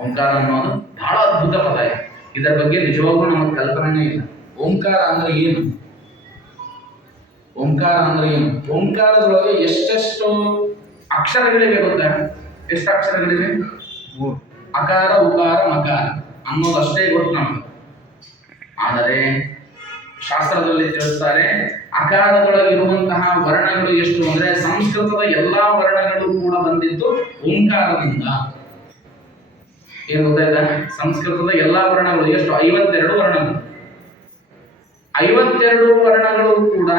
ಓಂಕಾರ ಅನ್ನೋದು ಬಹಳ ಅದ್ಭುತ ಪದ ಇದೆ. ಇದರ ಬಗ್ಗೆ ನಿಜವಾಗ್ಲೂ ನಮಗೆ ಕಲ್ಪನೆ ಇಲ್ಲ. ಓಂಕಾರ ಅಂದ್ರೆ ಏನು? ಓಂಕಾರ ಅಂದ್ರೆ ಏನು? ಓಂಕಾರದೊಳಗೆ ಎಷ್ಟೆಷ್ಟು ಅಕ್ಷರಗಳಿವೆ ಗೊತ್ತಾ? ಎಷ್ಟು ಅಕ್ಷರಗಳಿವೆ? ಅಕಾರ, ಉಕಾರ, ಮಕಾರ ಅನ್ನೋದಷ್ಟೇ ಗೊತ್ತು ನಮಗೆ. ಆದರೆ ಶಾಸ್ತ್ರದಲ್ಲಿ ತಿಳಿಸ್ತಾರೆ ಅಕಾರದೊಳಗಿರುವಂತಹ ವರ್ಣಗಳು ಎಷ್ಟು ಅಂದ್ರೆ ಸಂಸ್ಕೃತದ ಎಲ್ಲಾ ವರ್ಣಗಳು ಕೂಡ ಬಂದಿದ್ದು ಓಂಕಾರದಿಂದ. ಏನ್ ಗೊತ್ತಾಯ್ತಾ ಸಂಸ್ಕೃತದ ಎಲ್ಲಾ ವರ್ಣಗಳು ಎಷ್ಟು? ಐವತ್ತೆರಡು ವರ್ಣಗಳು. ಐವತ್ತೆರಡು ವರ್ಣಗಳು ಕೂಡ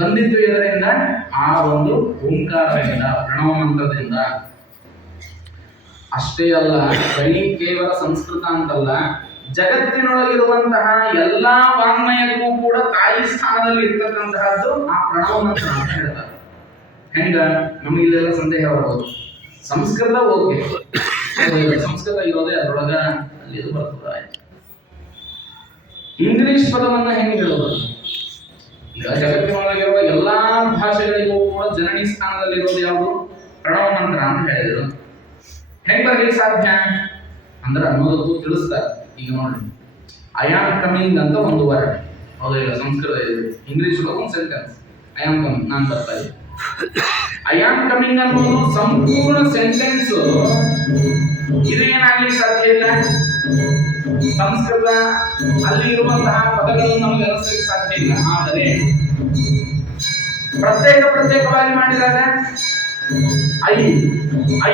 ಬಂದಿದ್ದು ಇದರಿಂದ ಆ ಒಂದು ಓಂಕಾರದಿಂದ, ಪ್ರಣವ ಮಂತ್ರದಿಂದ. ಅಷ್ಟೇ ಅಲ್ಲ, ಬರೀ ಕೇವಲ ಸಂಸ್ಕೃತ ಅಂತಲ್ಲ, ಜಗತ್ತಿನೊಳಗಿರುವಂತಹ ಎಲ್ಲಾ ವಾಂಗ್ಮಯಕ್ಕೂ ಕೂಡ ತಾಯಿ ಸ್ಥಾನದಲ್ಲಿ ಇರ್ತಕ್ಕಂತಹದ್ದು ಆ ಪ್ರಣವ ಮಂತ್ರ ಅಂತ ಹೇಳ್ತಾರೆ. ಹೆಂಗ? ನಮಗೆ ಇಲ್ಲೆಲ್ಲ ಸಂದೇಹ ಬರ್ಬೋದು ಸಂಸ್ಕೃತ ಓಕೆ. ಸಂಸ್ಕೃತ ಇರೋದೇ ಅದ್ರೊಳಗ ಅಲ್ಲಿ ಇದು ಇಂಗ್ಲಿಷ್ ಪದವನ್ನ ಹೆಂಗೆ ಹೇಳೋದು? ಈಗ ಜಗತ್ತಿನೊಳಗಿರುವ ಎಲ್ಲಾ ಭಾಷೆಗಳಿಗೂ ಕೂಡ ಜನನಿ ಸ್ಥಾನದಲ್ಲಿರೋದು ಯಾವುದು? ಪ್ರಣವ ಮಂತ್ರ ಅಂತ ಹೇಳಿದ್ರು. ಹೆಂಗ್ ಬರ್ಲಿಕ್ಕೆ ಸಾಧ್ಯ? ಅಂದ್ರೆ ಅನ್ನೋದಕ್ಕೂ ತಿಳಿಸ್ತಾರೆ ಈಗ ನೋಡಿ ಐ ಆಮ್ ಕಮಿಂಗ್ ಅಂತ ಒಂದು ವರ್ಡ್ ಹೌದು ಸಂಸ್ಕೃತ ಇದೆ. ಇಂಗ್ಲಿಷ್ ಒಂದು ಸೆಂಟೆನ್ಸ್ ಐ ಆಮ್ ಕಮಿಂಗ್ ನಾನು ಬರ್ತಾ ಇದ್ದೆ ಐ ಆಮ್ ಕಮಿಂಗ್ ಅನ್ನೋದು ಸಂಪೂರ್ಣ ಸೆಂಟೆನ್ಸ್ ಇದೇನಾಗ್ಲಿಕ್ಕೆ ಸಾಧ್ಯ ಇಲ್ಲ? ಸಂಸ್ಕೃತ ಅಲ್ಲಿ ಇರುವಂತಹ ಪದಗಳು ನಮಗೆ ಅನಿಸ್ಲಿಕ್ಕೆ ಸಾಧ್ಯ ಇಲ್ಲ. ಆದರೆ ಪ್ರತ್ಯೇಕ ಪ್ರತ್ಯೇಕವಾಗಿ ಮಾಡಿದಾಗ, ಐ ಐ